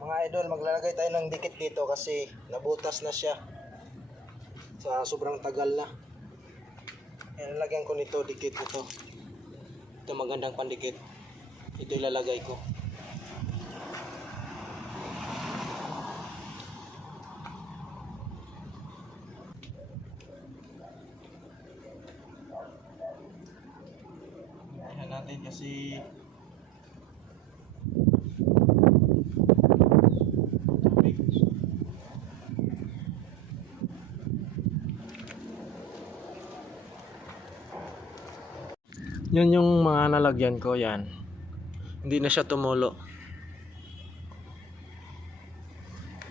Mga idol, maglalagay tayo ng dikit dito kasi nabutas na siya sa sobrang tagal na. Ilalagyan ko nito dikit ito. Ito magandang pandikit. Ito ilalagay ko. Ayan natin kasi yun yung mga nalagyan ko, yan. Hindi na siya tumulo.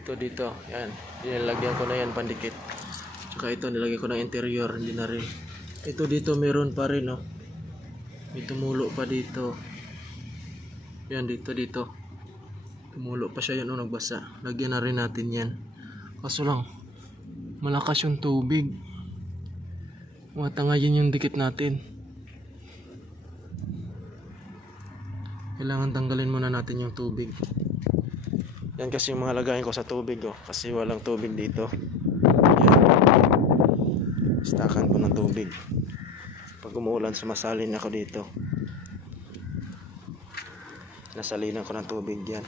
Ito dito, yan. Nilagyan ko na yan pandikit. Tsaka ito nilagay ko ng interior, hindi na rin. Ito dito meron pa rin, oh. May tumulo pa dito. Yan dito. Tumulo pa siya, yan, oh, nagbasa. Lagyan na rin natin yan. Kaso lang, malakas yung tubig. Matangayin yung dikit natin. Kailangan tanggalin muna natin yung tubig. Yan kasi yung mga lagayin ko sa tubig, oh. Kasi walang tubig dito. Yan. Stakan ko ng tubig. Pag umuulan, sumasalin ako dito. Nasalinan ko ng tubig yan.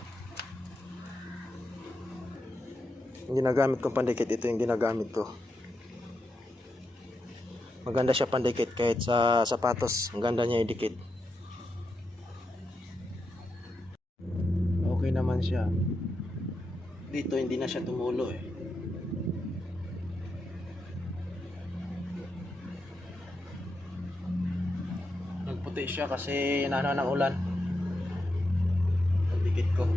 Yung ginagamit kong pandikit, ito yung ginagamit ko. Maganda siya pandikit kahit sa sapatos. Ang ganda niya idikit. Okay naman siya. Dito hindi na siya tumulo eh. Nagputi siya kasi nana ng ulan. Ang dikit ko.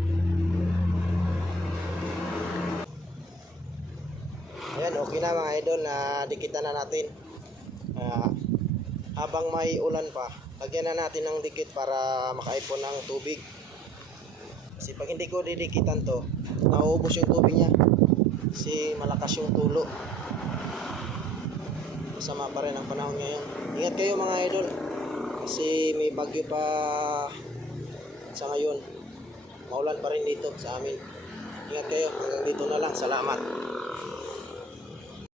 Ayan, okay na mga idol, na dikitan na natin. Habang may ulan pa, lagyan na natin ng dikit para makaipon ng tubig. Kasi pag hindi ko didikitan to, nauubos yung tubig niya. Kasi malakas yung tulo. Masama pa rin ang panahon ngayon. Ingat kayo mga idol. Kasi may bagyo pa sa ngayon. Maulan pa rin dito sa amin. Ingat kayo. Hanggang dito na lang. Salamat.